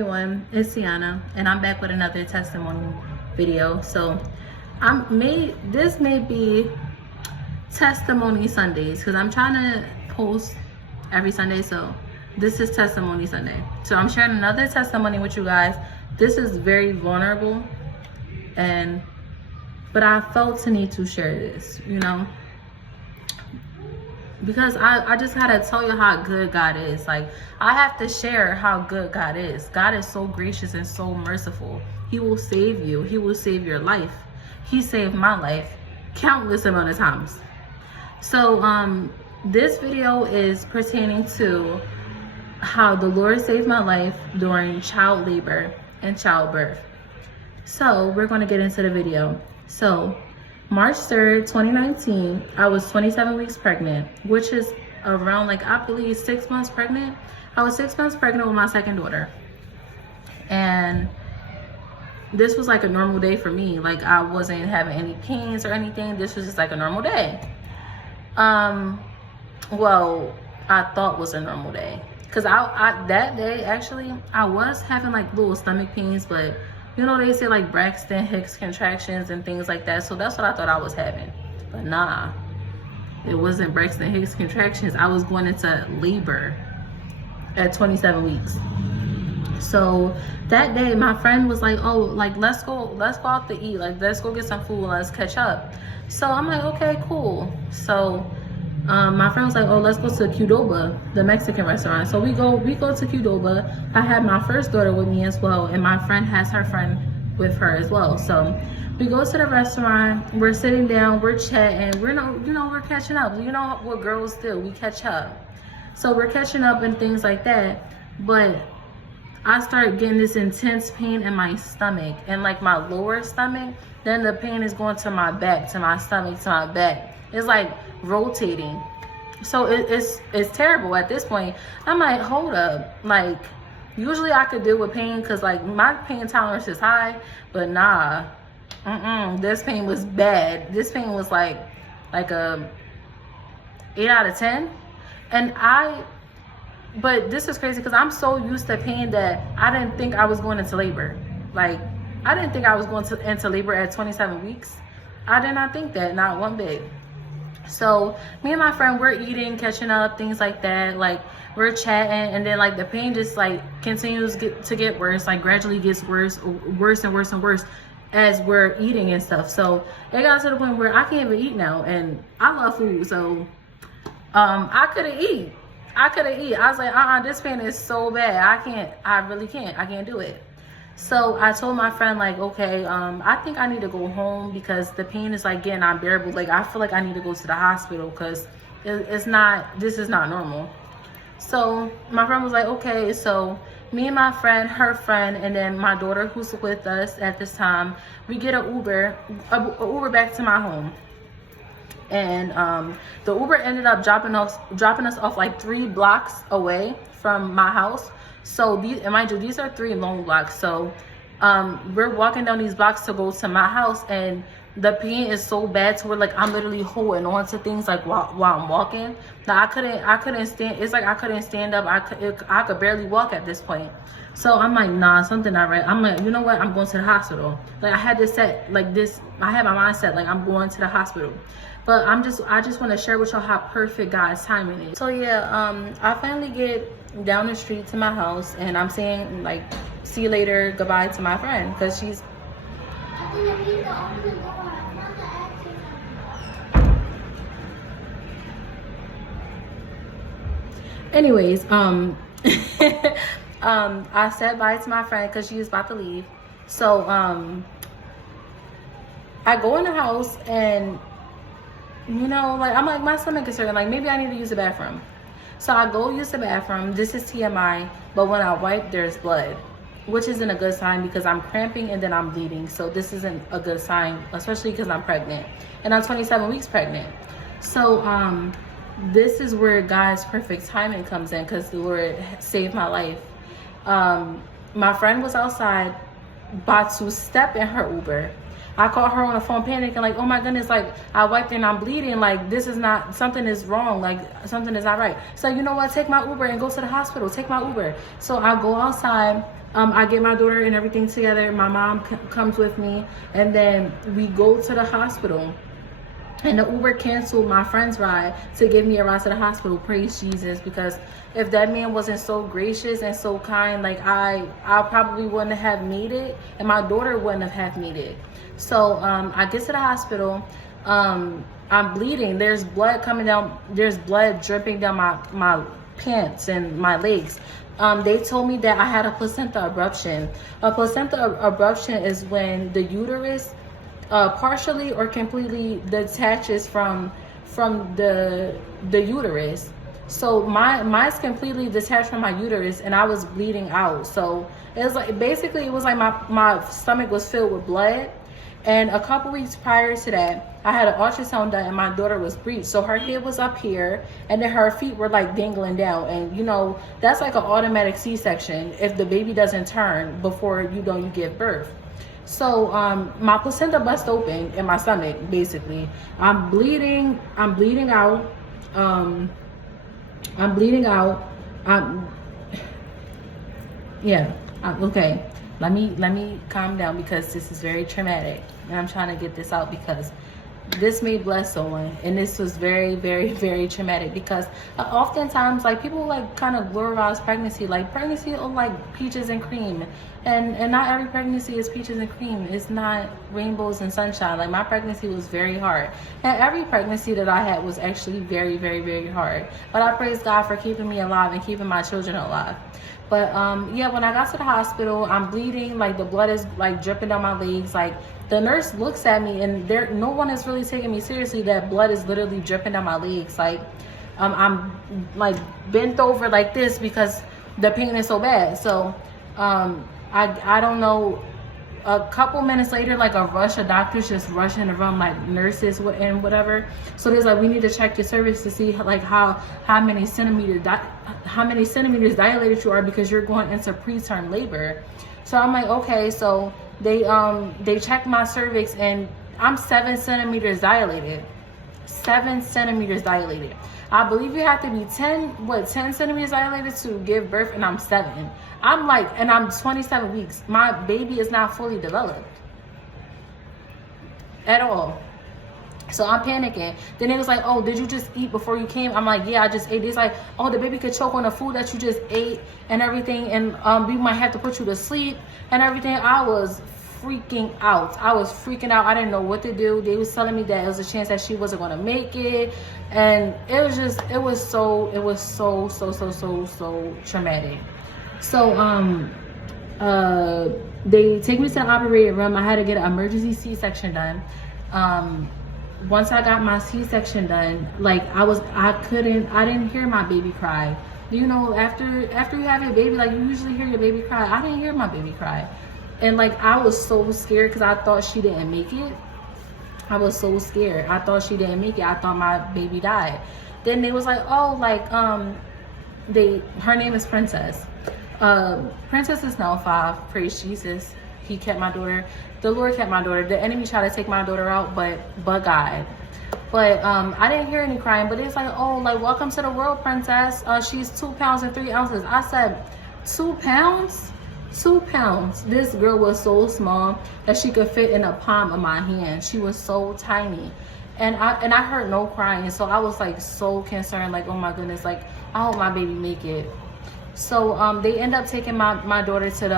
everyone, it's Ciana, and I'm back with another testimony video. So this may be testimony Sundays because I'm trying to post every Sunday. So this is testimony Sunday. So I'm sharing another testimony with you guys. This is very vulnerable, but I felt to need to share this, because I just had to tell you how good God is. Like, I have to share how good God is. God is so gracious and so merciful. He will save you. He will save your life. He saved my life countless amount of times. So this video is pertaining to how the Lord saved my life during child labor and childbirth. So we're going to get into the video. So March 3rd, 2019, I was 27 weeks pregnant, which is around, like, I believe 6 months pregnant. I was 6 months pregnant with my second daughter. And this was like a normal day for me. Like, I wasn't having any pains or anything. This was just like a normal day. Well, I thought was a normal day. Because I that day, actually, I was having like little stomach pains, but they say like Braxton Hicks contractions and things like that. So that's what I thought I was having. But nah, it wasn't Braxton Hicks contractions. I was going into labor at 27 weeks. So that day, my friend was like, oh, like, let's go out to eat. Like, let's go get some food. Let's catch up. So I'm like, okay, cool. So my friend was like, oh, let's go to Qdoba, the Mexican restaurant. So we go to Qdoba. I had my first daughter with me as well, and my friend has her friend with her as well. So we go to the restaurant. We're sitting down. We're chatting. We're catching up. You know what girls do? We catch up. So we're catching up and things like that. But I started getting this intense pain in my stomach and like my lower stomach. Then the pain is going to my back, to my stomach, to my back. It's like rotating. So it's terrible at this point. I'm like, hold up. Like, usually I could deal with pain because like my pain tolerance is high, but nah. This pain was bad. This pain was like a 8 out of 10. But this is crazy because I'm so used to pain that I didn't think I was going into labor. Like, I didn't think I was going into labor at 27 weeks. I did not think that, not one bit. So me and my friend, we're eating, catching up, things like that. Like, we're chatting, and then like the pain just like continues to get worse. Like, gradually gets worse and worse and worse as we're eating and stuff. So it got to the point where I can't even eat now, and I love food. So I couldn't eat. I was like, this pain is so bad. I really can't. I can't do it. So I told my friend, like, okay, I think I need to go home because the pain is like getting unbearable. Like, I feel like I need to go to the hospital because this is not normal. So my friend was like, okay. So me and my friend, her friend, and then my daughter who's with us at this time, we get an Uber back to my home. And the Uber ended up dropping us off like 3 blocks away from my house. So mind you, these are 3 long blocks. So we're walking down these blocks to go to my house, and the pain is so bad to where like I'm literally holding on to things like while I'm walking. Now I couldn't stand. It's like I couldn't stand up. I could barely walk at this point. So I'm like, nah, something not right. I'm like, you know what? I'm going to the hospital. Like, I had this set like this. I had my mindset like I'm going to the hospital. But I just want to share with y'all how perfect God's timing is. So yeah, I finally get down the street to my house, and I'm saying like, see you later, goodbye to my friend, because she's. Anyways, I said bye to my friend because she was about to leave. So I go in the house, and like, I'm like, my stomach is hurting. Like, maybe I need to use the bathroom. So I go use the bathroom. This is TMI, but when I wipe, there's blood, which isn't a good sign because I'm cramping and then I'm bleeding. So this isn't a good sign, especially because I'm pregnant, and I'm 27 weeks pregnant. So this is where God's perfect timing comes in, because the Lord saved my life. My friend was outside about to step in her Uber. I called her on the phone panicking, like, oh my goodness, like, I wiped and I'm bleeding, like, this is not, something is wrong, like, something is not right. So, you know what, take my Uber and go to the hospital, take my Uber. So I go outside, I get my daughter and everything together, my mom comes with me, and then we go to the hospital. And the Uber canceled my friend's ride to give me a ride to the hospital. Praise Jesus, because if that man wasn't so gracious and so kind, like I probably wouldn't have made it, and my daughter wouldn't have made it. So I get to the hospital. I'm bleeding. There's blood coming down. There's blood dripping down my pants and my legs. They told me that I had a placenta abruption. A placenta abruption is when the uterus partially or completely detaches from the uterus. So mine's completely detached from my uterus, and I was bleeding out. So it was like, basically it was like my stomach was filled with blood. And a couple weeks prior to that, I had an ultrasound done and my daughter was breached. So her head was up here and then her feet were like dangling down. And you know, that's like an automatic C-section if the baby doesn't turn before you give birth. So my placenta bust open in my stomach, basically. I'm bleeding out. Okay. Let me calm down, because this is very traumatic, and I'm trying to get this out because this may bless someone, and this was very, very, very traumatic. Because oftentimes, like, people like kind of glorifies pregnancy, like pregnancy is like peaches and cream, and not every pregnancy is peaches and cream. It's not rainbows and sunshine. Like, my pregnancy was very hard, and every pregnancy that I had was actually very, very, very hard. But I praise God for keeping me alive and keeping my children alive. But yeah, when I got to the hospital, I'm bleeding, like the blood is like dripping down my legs. Like, the nurse looks at me and no one is really taking me seriously. That blood is literally dripping down my legs. Like, I'm like bent over like this because the pain is so bad. So I don't know. A couple minutes later, like a rush of doctors just rush in the room, like nurses and whatever. So there's like, we need to check your cervix to see like how many centimeters dilated you are, because you're going into preterm labor. So I'm like, okay. So they checked my cervix and I'm 7 centimeters dilated. 7 centimeters dilated. I believe you have to be 10 centimeters dilated to give birth, and I'm 7. I'm like, and I'm 27 weeks. My baby is not fully developed at all. So I'm panicking. Then it was like, oh, did you just eat before you came? I'm like, yeah, I just ate. It's like, oh, the baby could choke on the food that you just ate and everything, and we might have to put you to sleep and everything. I was freaking out. I didn't know what to do. They was telling me that it was a chance that she wasn't going to make it, and it was so traumatic. So they take me to the operating room. I had to get an emergency C-section done. Once I got my C-section done, like I didn't hear my baby cry. You know, after you have your baby, like, you usually hear your baby cry. I didn't hear my baby cry. And like, I was so scared because I thought she didn't make it. I was so scared. I thought she didn't make it. I thought my baby died. Then they was like, oh, like, her name is Princess. Princess is now 5. Praise Jesus. He kept my daughter. The Lord kept my daughter. The enemy tried to take my daughter out, but God. But I didn't hear any crying. But it's like, oh, like, welcome to the world, Princess. She's 2 pounds and 3 ounces. I said, 2 pounds? 2 pounds. This girl was so small that she could fit in the palm of my hand. She was so tiny. And I heard no crying. So I was like so concerned, like, oh my goodness, like, I hope my baby make it. So they end up taking my daughter to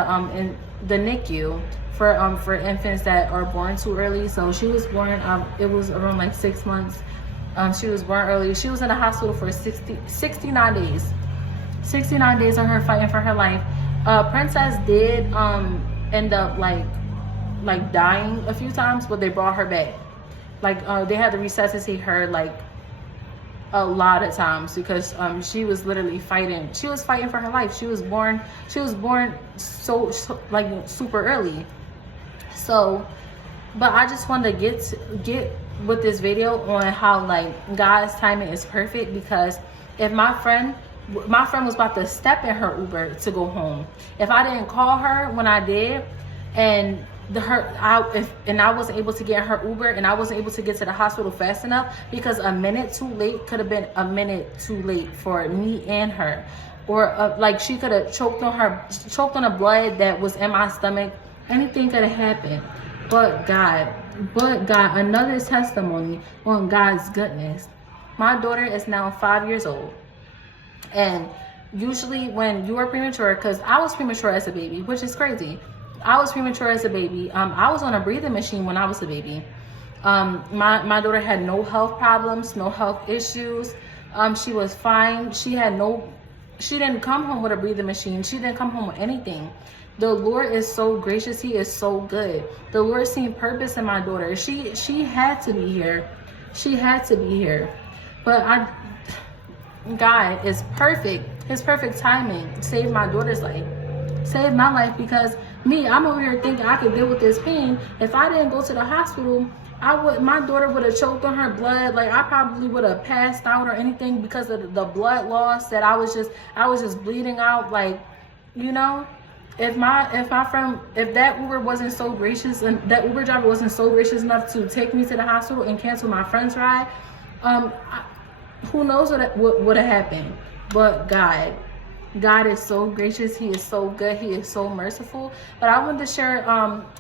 the NICU for infants that are born too early. So she was born, it was around like 6 months. She was born early. She was in the hospital for 69 days. 69 days of her fighting for her life. Princess did end up like dying a few times, but they brought her back. Like they had to resuscitate her like a lot of times because she was literally fighting. She was fighting for her life. She was born so like super early. So, but I just wanted to get with this video on how like God's timing is perfect, because if my friend was about to step in her Uber to go home, if I didn't call her when I did, and I wasn't able to get her Uber, and I wasn't able to get to the hospital fast enough because a minute too late could have been a minute too late for me and her. Or like she could have choked on the blood that was in my stomach. Anything could have happened. But God, another testimony on God's goodness. My daughter is now 5 years old. And usually when you are premature, because I was premature as a baby, which is crazy. I was premature as a baby. I was on a breathing machine when I was a baby. My daughter had no health problems, no health issues. She was fine. She didn't come home with a breathing machine. She didn't come home with anything. The Lord is so gracious. He is so good. The Lord seen purpose in my daughter. She had to be here. She had to be here. But God is perfect. His perfect timing saved my daughter's life. Saved my life, because I'm over here thinking I could deal with this pain. If I didn't go to the hospital, my daughter would have choked on her blood. Like, I probably would have passed out or anything because of the blood loss that I was just bleeding out. Like, you know, if that Uber wasn't so gracious, and that Uber driver wasn't so gracious enough to take me to the hospital and cancel my friend's ride, who knows what would have happened. But God is so gracious. He is so good. He is so merciful. But I wanted to share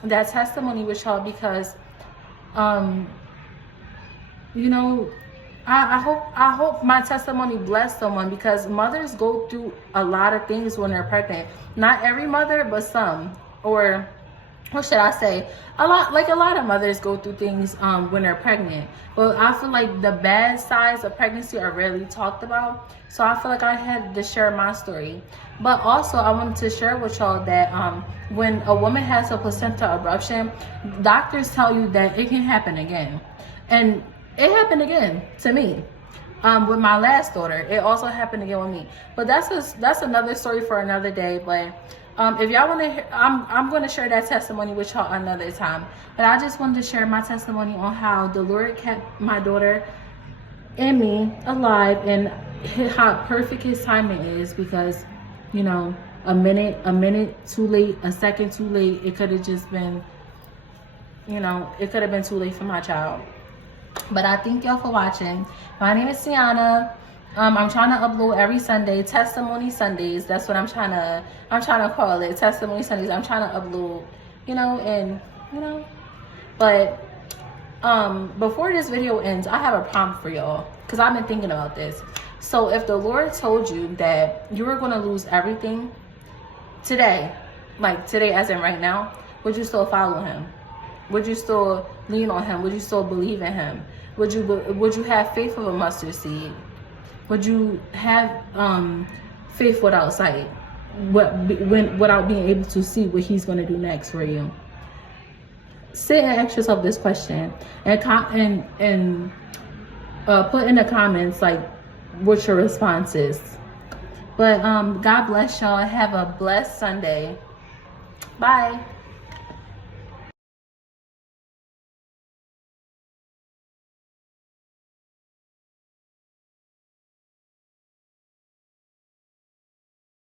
that testimony with y'all because, you know, I hope my testimony blessed someone, because mothers go through a lot of things when they're pregnant. Not every mother, but some. Or what should I say? A lot of mothers go through things when they're pregnant. But I feel like the bad sides of pregnancy are rarely talked about. So I feel like I had to share my story. But also I wanted to share with y'all that when a woman has a placenta abruption, doctors tell you that it can happen again. And it happened again to me. With my last daughter, it also happened again with me. But that's another story for another day. But if y'all want to, I'm going to share that testimony with y'all another time. But I just wanted to share my testimony on how the Lord kept my daughter and me alive, and how perfect His timing is. Because, you know, a minute too late, a second too late, it could have just been, you know, it could have been too late for my child. But I thank y'all for watching. My name is Ciana. I'm trying to upload every Sunday, Testimony Sundays. That's what I'm trying to call it, Testimony Sundays. I'm trying to upload, you know, and you know. But before this video ends, I have a prompt for y'all, because I've been thinking about this. So if the Lord told you that you were going to lose everything today, like today as in right now, would you still follow Him? Would you still lean on Him? Would you still believe in Him? Would you have faith of a mustard seed? Would you have faith without sight? Without being able to see what He's going to do next for you? Sit and ask yourself this question, and put in the comments like what your response is. But God bless y'all. Have a blessed Sunday. Bye.